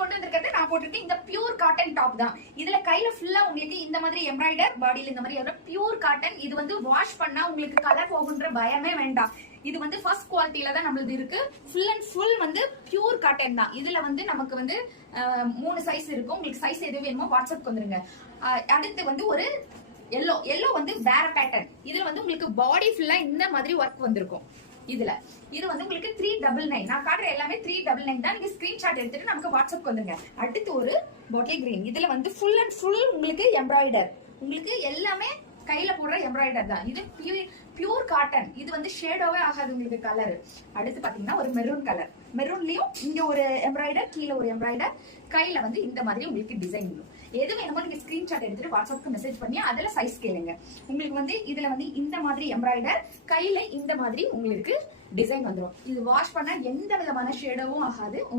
கொண்டு வந்திருக்கிறது நான் போட்டிருக்கேன் இந்த பியூர் காட்டன் டாப் தான். இதுல கையில ஃபுல்லா உங்களுக்கு இந்த மாதிரி எம்ப்ராய்டர், பாடியில இந்த மாதிரி பியூர் காட்டன். இது வந்து வாஷ் பண்ணா உங்களுக்கு கலர் போகுன்ற பயமே வேண்டாம். இது வந்து ஃபர்ஸ்ட் குவாலிட்டியில தான் நம்மளுக்கு இருக்கு. ஃபுல் அண்ட் ஃபுல் வந்து பியூர் காட்டன் தான். இதுல வந்து நமக்கு வந்து 3 சைஸ் இருக்கும். உங்களுக்கு சைஸ் எது வேணுமோ வாட்ஸ்அப்க்கு வந்துருங்க. அடுத்து வந்து ஒரு எல்லோ வந்து வேற பேட்டர்ன். இதுல வந்து உங்களுக்கு பாடி ஃபுல்லா இந்த மாதிரி ஒர்க் வந்திருக்கும். இது வந்து உங்களுக்கு 399. நான் காட்டுற எல்லாமே 399 தான். நீங்க ஸ்கிரீன்ஷாட் எடுத்துட்டு நமக்கு வாட்ஸ்அப்க்கு வந்துருங்க. அடுத்து ஒரு பாட்டில் கிரீன். இதுல வந்து ஃபுல் அண்ட் ஃபுல் உங்களுக்கு எம்ப்ராய்டர். உங்களுக்கு எல்லாமே கையில போடுற எம்ப்ராய்டர் தான். இது பியூர் காட்டன். இது வந்து ஷேடோவே ஆகாது உங்களுக்கு கலர். அடுத்து பாத்தீங்கன்னா ஒரு மெரூன் கலர். மெரூன்லயும் இங்க ஒரு எம்ப்ராய்டர், கீழே ஒரு எம்ப்ராய்டர், கையில வந்து இந்த மாதிரி உங்களுக்கு டிசைன் வரும். எது வேணுமோ நீங்க ஸ்கிரீன்ஷாட் எடுத்துட்டு வாட்ஸ்அப்க்கு மெசேஜ் பண்ணி அதுல சைஸ் கேளுங்க. உங்களுக்கு வந்து இதுல வந்து இந்த மாதிரி எம்ப்ராய்டர், கையில இந்த மாதிரி உங்களுக்கு டிசைன் வந்துடும். இது வாஷ் பண்ணா எந்த விதமான ஷேடோவும் ஆகாது. உங்களுக்கு